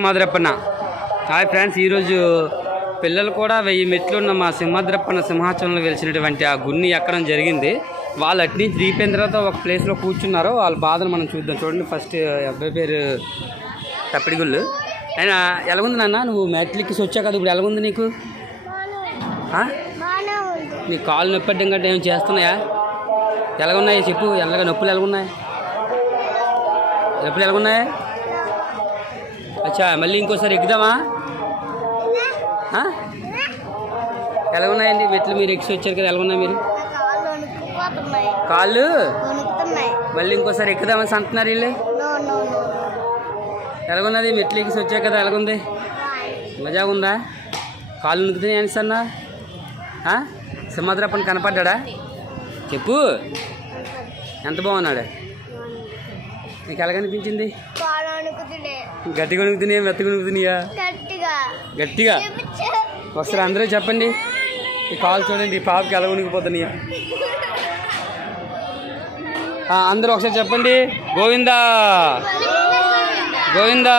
Simhadri Appanna. Hi friends, ఈరోజు పిల్లలు కూడా 1000 మెట్లు ఉన్న మా సింహాద్రప్పన్న సింహాచలంలో వెలిసినటువంటి ఆ గున్ని ఎక్కడం జరిగింది. వాళ్ళు అటు నుంచి దిగిపోయిన తర్వాత ఒక ప్లేస్లో కూర్చున్నారు. వాళ్ళ బాధను మనం చూద్దాం. చూడండి, ఫస్ట్ అబ్బాయి పేరు తప్పిడిగుళ్ళు. అయినా ఎలాగుంది నాన్న? నువ్వు మెట్లెక్కిసి వచ్చా కదా, ఇప్పుడు ఎలాగుంది నీకు? నీ కాళ్ళు నొప్పి కంటే ఏమైనా చేస్తున్నాయా? ఎలాగున్నాయి చెప్పు. నొప్పులు ఎలాగున్నాయి? నొప్పులు ఎలాగున్నాయి? అచ్చా, మళ్ళీ ఇంకోసారి ఎక్కుదామా? ఎలాగున్నాయండి మెట్లు? మీరు ఎక్కి వచ్చారు కదా, ఎలాగున్నాయి మీరు? కాళ్ళు మళ్ళీ ఇంకోసారి ఎక్కుదామని అంటున్నారు వీళ్ళు. ఎలాగున్నది? మెట్లు ఎక్కి వచ్చాయి కదా, ఎలాగుంది? మజాగా ఉందా? కాళ్ళు నొక్కుతున్నాయి అనిసన్నా? సింహాద్రప్పని కనపడ్డా? చెప్పు, ఎంత బాగున్నాడు? నీకు ఎలాగనిపించింది? గట్టిగా వణుకుతున్నాయా, మెత్తగా వణుకుతున్నాయా? గట్టిగా ఒకసారి అందరూ చెప్పండి. ఈ కాలు చూడండి, ఈ పాపకి ఎలా వణికిపోతున్నాయా? అందరూ ఒకసారి చెప్పండి, గోవిందా గోవిందా.